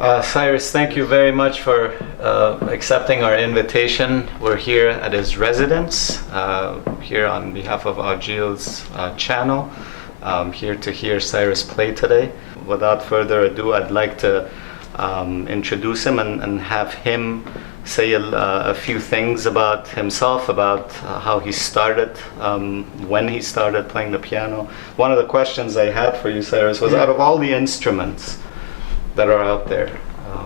Cyrus, thank you very much for accepting our invitation. We're here at his residence, here on behalf of Agil's channel. Here to hear Cyrus play today. Without further ado, I'd like to introduce him and have him say a few things about himself, about how he started, when he started playing the piano. One of the questions I had for you, Cyrus, was out of all the instruments that are out there,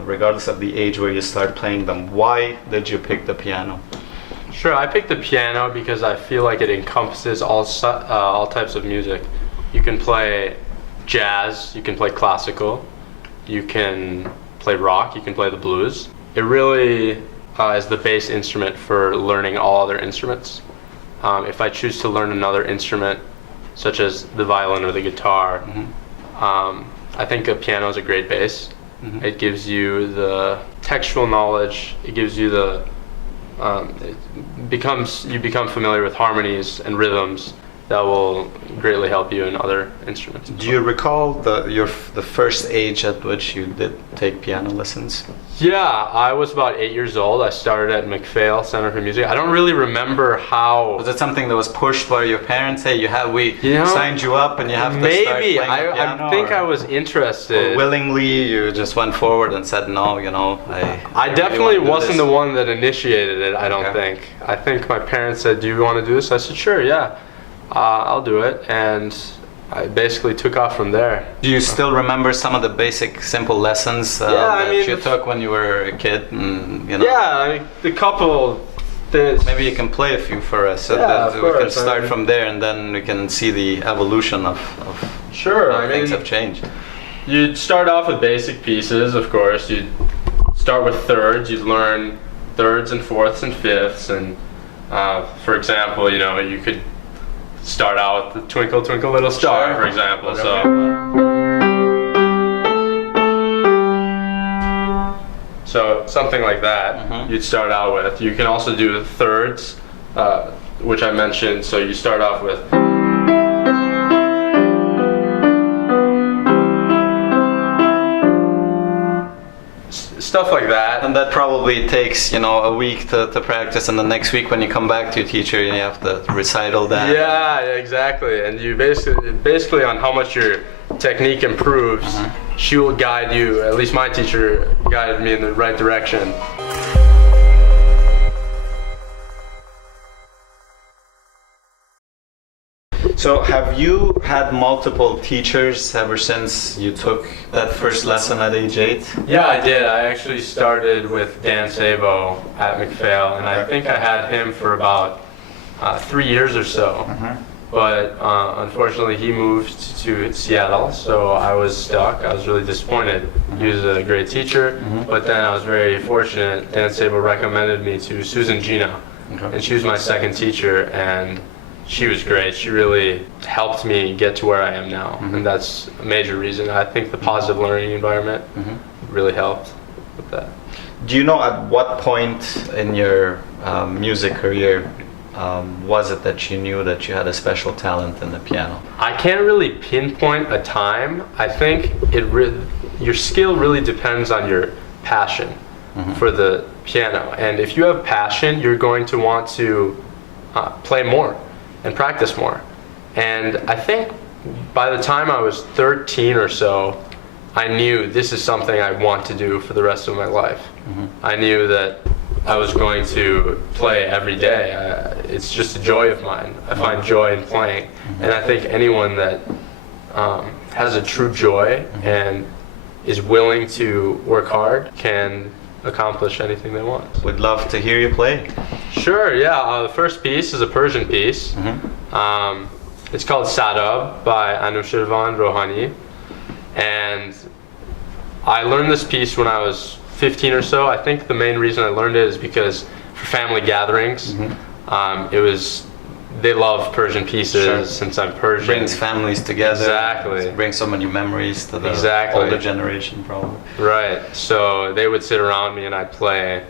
regardless of the age where you start playing them, why did you pick the piano? Sure, I picked the piano because I feel like it encompasses all types of music. You can play jazz, you can play classical, you can play rock, you can play the blues. It really is the base instrument for learning all other instruments. If I choose to learn another instrument, such as the violin or the guitar, I think a piano is a great base. It gives you the textual knowledge. It gives you the you become familiar with harmonies and rhythms that will greatly help you in other instruments. Do you recall the first age at which you did take piano lessons? Yeah, I was about 8 years old. I started at McPhail Center for Music. I don't really remember how. Was it something that was pushed by your parents? Hey, we signed you up and you have to start playing the piano? I think I was interested. Or willingly, you just went forward and said, no, I definitely wasn't the one that initiated it, I don't think. I think my parents said, do you want to do this? I said, sure, yeah. I'll do it, and I basically took off from there. Do you still remember some of the basic, simple lessons that you took when you were a kid? Yeah, the couple things. Maybe you can play a few for us, so that we can start from there, and then we can see the evolution of how things have changed. You'd start off with basic pieces, of course. You'd start with thirds. You'd learn thirds and fourths and fifths, and for example, you could start out with the Twinkle Twinkle Little Star, for example. So something like that you'd start out with. You can also do the thirds, which I mentioned. So you start off with stuff like that. And that probably takes, a week to practice, and the next week when you come back to your teacher, you have to recital that. Yeah, exactly. And you basically on how much your technique improves, she will guide you, at least my teacher guided me in the right direction. So have you had multiple teachers ever since you took that first lesson at age 8? Yeah, I did. I actually started with Dan Sabo at McPhail, and I think I had him for about 3 years or so. But unfortunately he moved to Seattle, so I was stuck. I was really disappointed. He was a great teacher, but then I was very fortunate. Dan Sabo recommended me to Susan Gina, and she was my second teacher, and she was great. She really helped me get to where I am now, and that's a major reason. I think the positive learning environment really helped with that. Do you know at what point in your music career was it that you knew that you had a special talent in the piano? I can't really pinpoint a time. I think your skill really depends on your passion for the piano, and if you have passion, you're going to want to play more and practice more. And I think by the time I was 13 or so, I knew this is something I want to do for the rest of my life. I knew that I was going to play every day. It's just a joy of mine. I find joy in playing. And I think anyone that has a true joy and is willing to work hard can accomplish anything they want. Would love to hear you play. Sure, yeah. The first piece is a Persian piece. It's called Sadab by Anushirvan Rohani. And I learned this piece when I was 15 or so. I think the main reason I learned it is because for family gatherings, they love Persian pieces since I'm Persian. Brings families together. Exactly. Brings so many memories to the older generation, probably. Right. So they would sit around me and I'd play.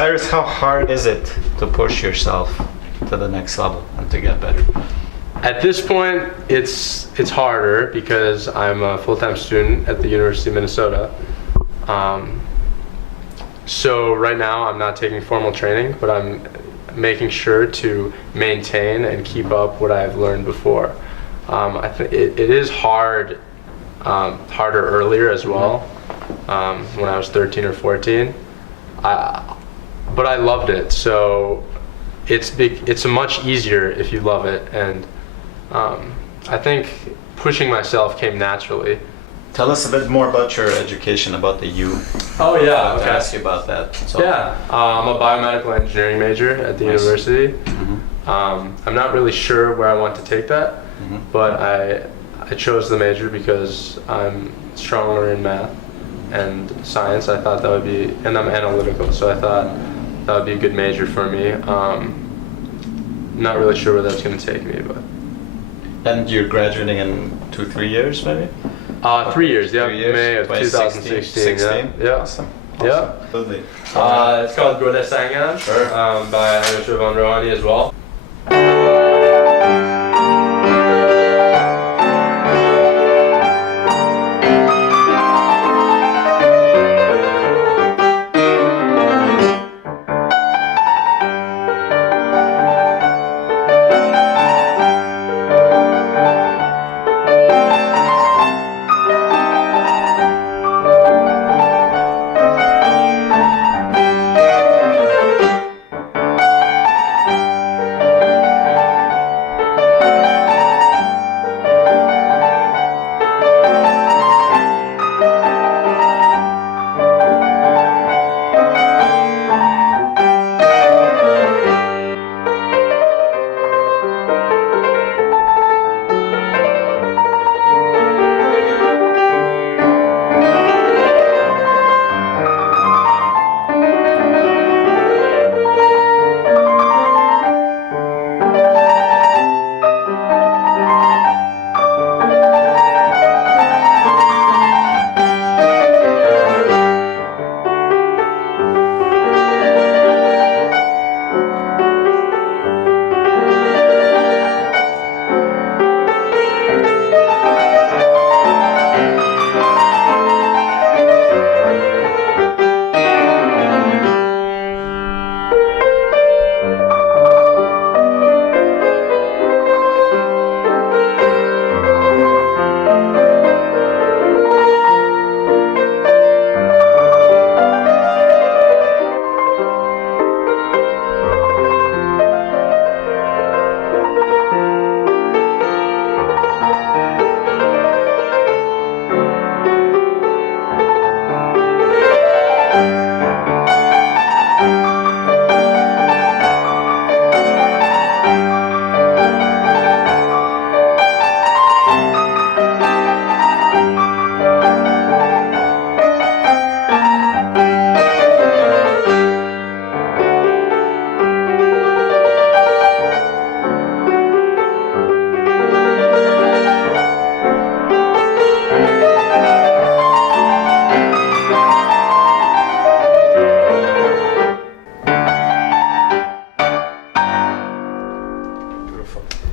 Cyrus, how hard is it to push yourself to the next level and to get better? At this point, it's harder because I'm a full-time student at the University of Minnesota. So right now I'm not taking formal training, but I'm making sure to maintain and keep up what I've learned before. I think it is hard, harder earlier as well, when I was 13 or 14. But I loved it, so it's much easier if you love it, and I think pushing myself came naturally. Tell us a bit more about your education, about the U. Oh yeah, I want to okay. ask you about that. So. Yeah, I'm a biomedical engineering major at the university. Mm-hmm. I'm not really sure where I want to take that, Mm-hmm. but I chose the major because I'm stronger in math and science. I thought that would be, and I'm analytical, so I thought that would be a good major for me. Not really sure where that's going to take me, but. And you're graduating in 2-3 years, maybe? 3 years, yeah. 3 years, May of 2016. Yeah. Awesome. Yeah. Absolutely. It's called Brode Sangan, Sure. by Gershwin Rohani as well.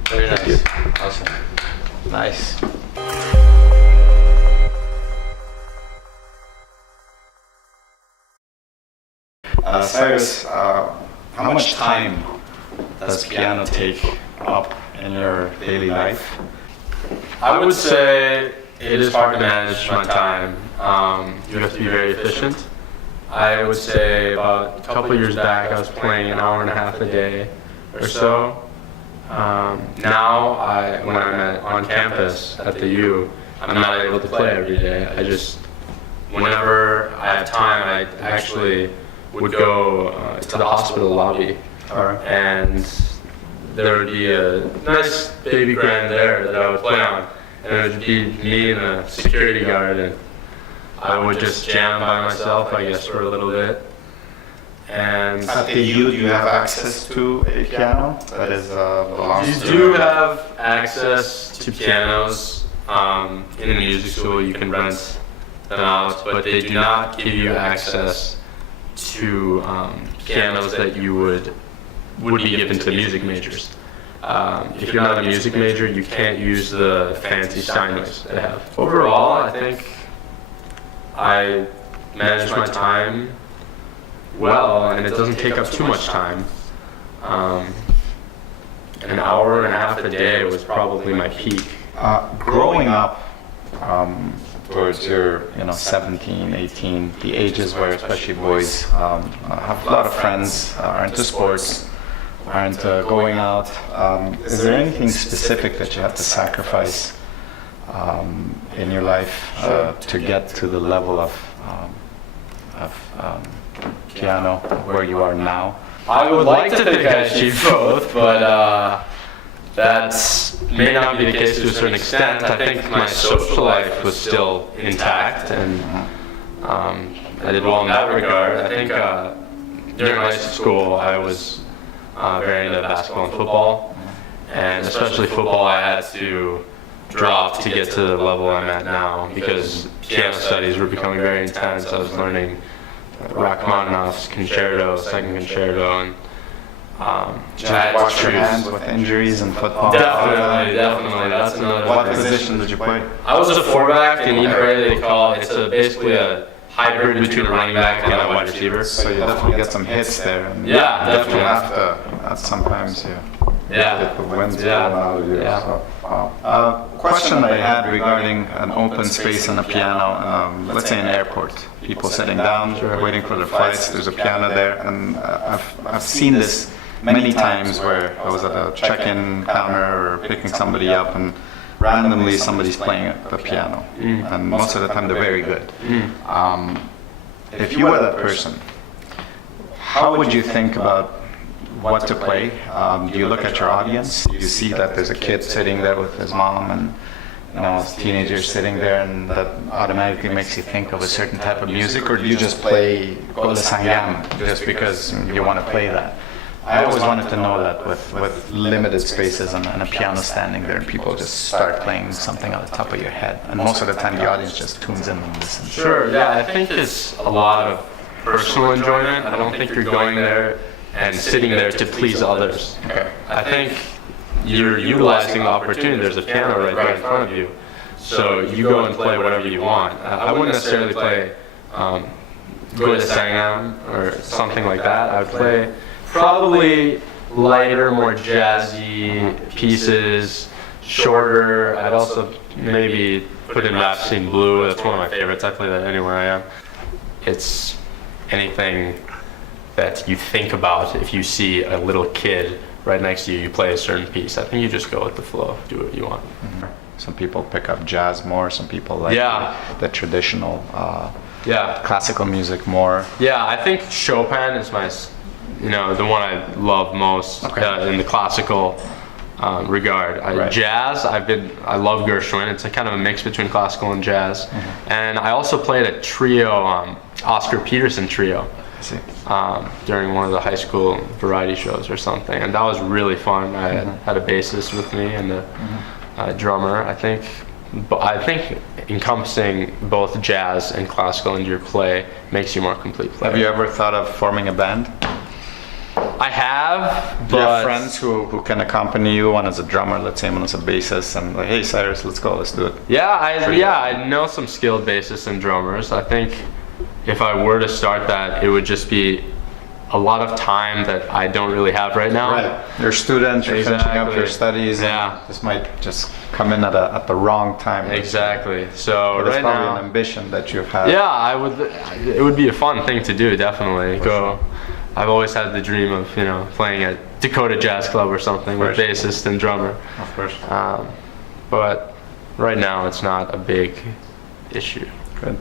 Very nice. Awesome. Nice. Cyrus, how much time does piano take up in your daily life? I would say it is hard to manage my time. You have to be very efficient. I would say about a couple years back I was playing an hour and a half a day or so. Now, when I'm on campus at the U, I'm not able to play every day. Whenever I have time, I actually would go to the hospital lobby, and there would be a nice baby grand there that I would play on, and it would be me and a security guard, and I would just jam by myself, I guess, for a little bit. And At the U, do you have access to a piano that is belongs you to? do have access to pianos in the music school. You can rent them out, but they do not give you access to pianos that you would be given to music majors. If you're not a music major, you can't use the fancy Steinways they have. Overall, I think I manage my time well, and it doesn't take up too much time. An hour and a half a day was probably my peak. Growing up, towards your 17, 18, the ages where especially boys have a lot of friends, are into sports, are into going out. Is there anything specific that you have to sacrifice in your life to get to the level of piano where you are now? I would like to think I achieved both, but that may not be the case to a certain extent. I think my social life was still intact, and I did well in that regard. I think during high school I was very into basketball and football, and especially football I had to drop to get to the level I'm at now because piano studies were becoming very intense. I was learning Rachmaninoff's concerto, second concerto, and did you wash your hands with injuries in football? Definitely. That's another. What position did you play? I was a fullback in Eden Prairie. They call it. It's basically a hybrid between a running back and a wide receiver. So you definitely get some hits there. And Yeah, definitely. You have to. Sometimes you get the winds blowing out of you. Yeah. So, wow. Question I had regarding an open space on a piano. Let's say an airport. People sitting down, waiting for their flights. There's a piano there, and I've seen this many times where I was at a check-in counter or picking somebody up, and randomly somebody's playing the piano, and most of the time they're very good. If you were that person, how would you think about what to play? Do you look at your audience? Do you see that there's a kid sitting there with his mom and his teenager sitting there, and that automatically makes you think of a certain type of music? Or do you just play Kol Sangam just because you want to play that? I always wanted to know that with limited spaces and a piano standing there, and people just start playing something on the top of your head, and most of the time the audience just tunes in and listens. Sure, yeah, I think it's a lot of personal enjoyment. I don't think you're going there and sitting there to please others. Okay. I think you're utilizing the opportunity. There's a piano right there in front of you, so you go and play whatever you want. I wouldn't necessarily play Kol Sangam or something like that. I would play probably lighter, more jazzy pieces, shorter. I'd also maybe put in Rhapsody in Blue. That's one of my favorites. I play that anywhere I am. It's anything that you think about. If you see a little kid right next to you, you play a certain piece. I think you just go with the flow, do what you want. Some people pick up jazz more, some people like the traditional classical music more. Yeah, I think Chopin is my the one I love most in the classical regard. Jazz, I love Gershwin. It's a kind of a mix between classical and jazz. And I also played a trio, Oscar Peterson trio, during one of the high school variety shows or something. And that was really fun. I had a bassist with me and a drummer. I think encompassing both jazz and classical into your play makes you more complete player. Have you ever thought of forming a band? I have, but... Do you have friends who can accompany you, one as a drummer, let's say one as a bassist, and like, hey Cyrus, let's go, let's do it? I know some skilled bassists and drummers. I think if I were to start that, it would just be a lot of time that I don't really have right now. Right. You're students, you're finishing up your studies, and this might just come in at the wrong time. Exactly. So that's right probably now, an ambition that you've had. Yeah, it would be a fun thing to do, definitely. I've always had the dream of, playing at Dakota Jazz Club or something with bassist and drummer. Of course. But right now, it's not a big issue. Good.